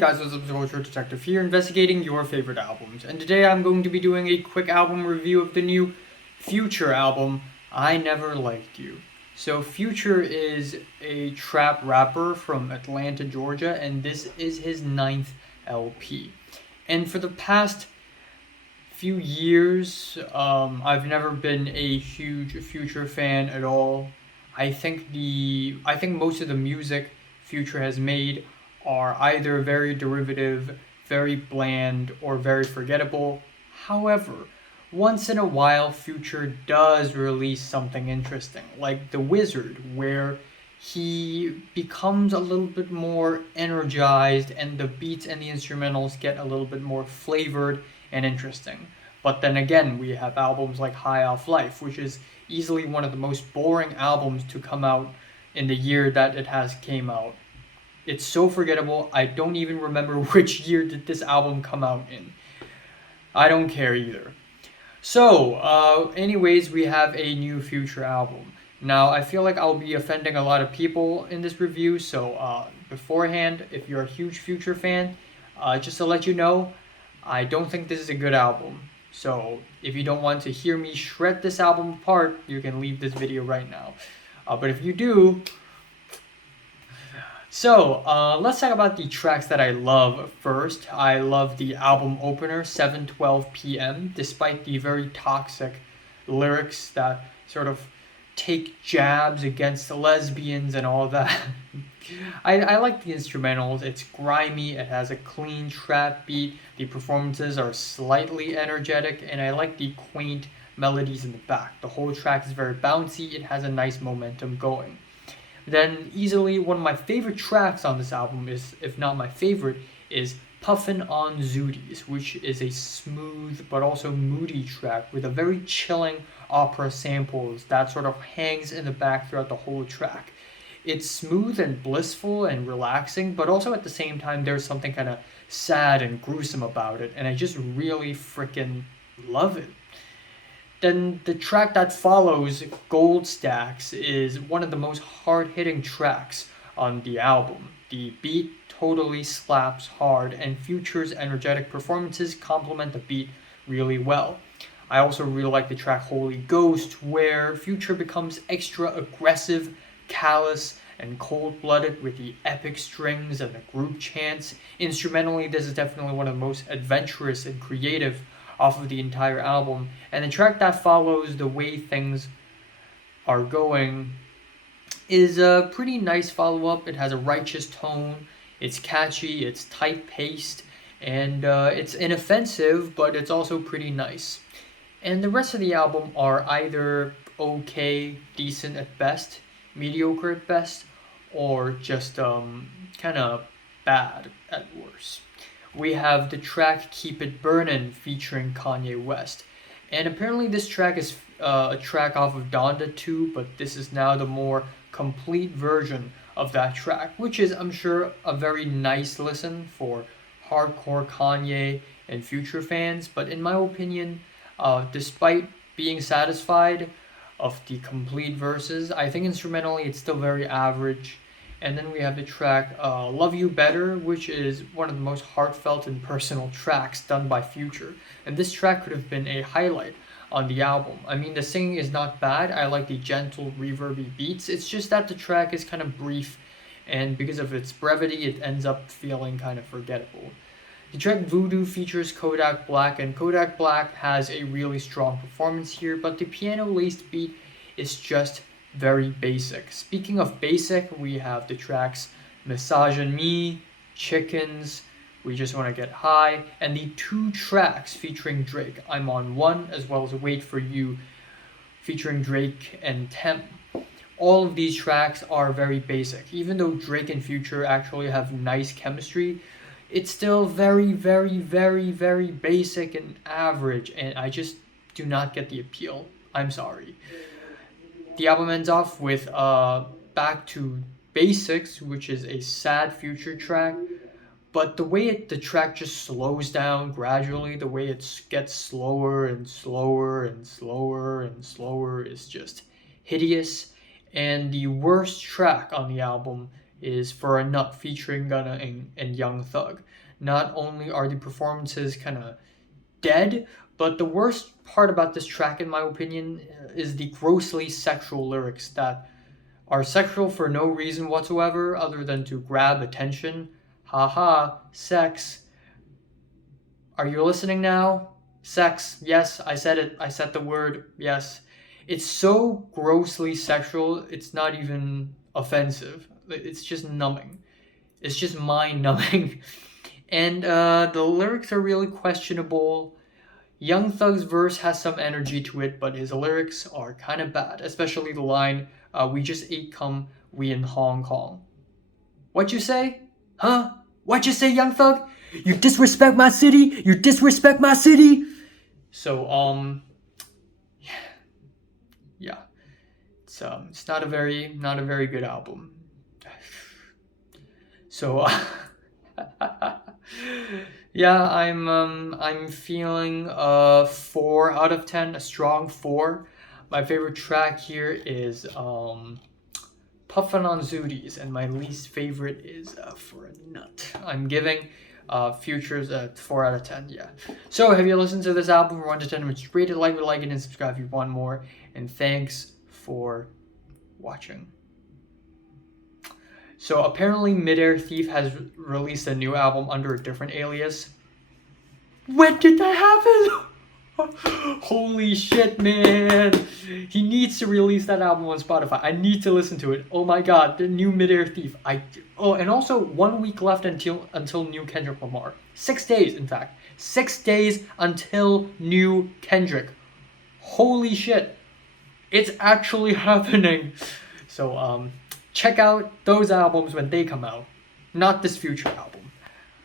guys, what's up? It's Untitled Detective here, investigating your favorite albums. And today I'm going to be doing a quick album review of the new Future album, I Never Liked You. So Future is a trap rapper from Atlanta, Georgia, and this is his 9th LP. And for the past few years, I've never been a huge Future fan at all. I think most of the music Future has made are either very derivative, very bland, or very forgettable. However, once in a while, Future does release something interesting, like The Wizard, where he becomes a little bit more energized and the beats and the instrumentals get a little bit more flavored and interesting. But then again, we have albums like High Off Life, which is easily one of the most boring albums to come out in the year that it has came out. It's so forgettable. I don't even remember which year did this album come out in. I don't care either. So, anyways, we have a new Future album. Now, I feel like I'll be offending a lot of people in this review, so beforehand, if you're a huge Future fan, just to let you know, I don't think this is a good album. So, if you don't want to hear me shred this album apart, you can leave this video right now. But if you do, so, let's talk about the tracks that I love first. I love the album opener, 7:12 p.m., despite the very toxic lyrics that sort of take jabs against the lesbians and all that. I like the instrumentals. It's grimy, it has a clean trap beat, the performances are slightly energetic, and I like the quaint melodies in the back. The whole track is very bouncy, it has a nice momentum going. Then easily one of my favorite tracks on this album is, if not my favorite, is Puffin' on Zooties, which is a smooth but also moody track with a very chilling opera samples that sort of hangs in the back throughout the whole track. It's smooth and blissful and relaxing, but also at the same time there's something kind of sad and gruesome about it, and I just really freaking love it. Then the track that follows, Gold Stacks, is one of the most hard-hitting tracks on the album. The beat totally slaps hard, and Future's energetic performances complement the beat really well. I also really like the track Holy Ghost, where Future becomes extra aggressive, callous, and cold-blooded with the epic strings and the group chants. Instrumentally, this is definitely one of the most adventurous and creative off of the entire album, and the track that follows, The Way Things Are Going, is a pretty nice follow-up. It has a righteous tone, it's catchy, it's tight-paced, and it's inoffensive, but it's also pretty nice. And the rest of the album are either okay, decent at best, mediocre at best, or just kind of bad at worst. We have the track Keep It Burnin' featuring Kanye West. And apparently this track is a track off of Donda 2, but this is now the more complete version of that track, which is, I'm sure, a very nice listen for hardcore Kanye and Future fans. But in my opinion, despite being satisfied of the complete verses, I think instrumentally it's still very average. And then we have the track Love You Better, which is one of the most heartfelt and personal tracks done by Future. And this track could have been a highlight on the album. I mean, the singing is not bad. I like the gentle, reverby beats. It's just that the track is kind of brief, and because of its brevity, it ends up feeling kind of forgettable. The track Voodoo features Kodak Black, and Kodak Black has a really strong performance here, but the piano-laced beat is just very basic. Speaking of basic, we have the tracks Massage and Me, Chickens, We Just Want to Get High, and the 2 tracks featuring Drake, I'm On One, as well as Wait For You featuring Drake and Temp. All of these tracks are very basic. Even though Drake and Future actually have nice chemistry, it's still very, very, very, very basic and average, and I just do not get the appeal. I'm sorry. The album ends off with Back to Basics, which is a sad Future track, but the way the track just slows down gradually, the way it gets slower and slower and slower and slower is just hideous. And the worst track on the album is For a Nut featuring Gunna and Young Thug. Not only are the performances kind of dead, but the worst part about this track, in my opinion, is the grossly sexual lyrics that are sexual for no reason whatsoever other than to grab attention. Haha, sex. Are you listening now? Sex. Yes, I said it. I said the word. Yes. It's so grossly sexual, it's not even offensive. It's just numbing. It's just mind numbing. And the lyrics are really questionable. Young Thug's verse has some energy to it, but his lyrics are kind of bad, especially the line, we just ate cum, we in Hong Kong. What you say? Huh? What you say, Young Thug? You disrespect my city? You disrespect my city? So, yeah. It's not a very good album. So, yeah, I'm feeling a 4 out of 10, a strong 4. My favorite track here is Puffin' on Zooties, and my least favorite is For a Nut. I'm giving Futures a 4 out of 10, yeah. So, have you listened to this album from 1 to 10? Just rate it, like it, and subscribe if you want more. And thanks for watching. So apparently Midair Thief has released a new album under a different alias. When did that happen? Holy shit, man. He needs to release that album on Spotify. I need to listen to it. Oh my god, the new Midair Thief. And also 1 week left until new Kendrick Lamar. 6 days, in fact. 6 days until new Kendrick. Holy shit. It's actually happening. So check out those albums when they come out, not this future album.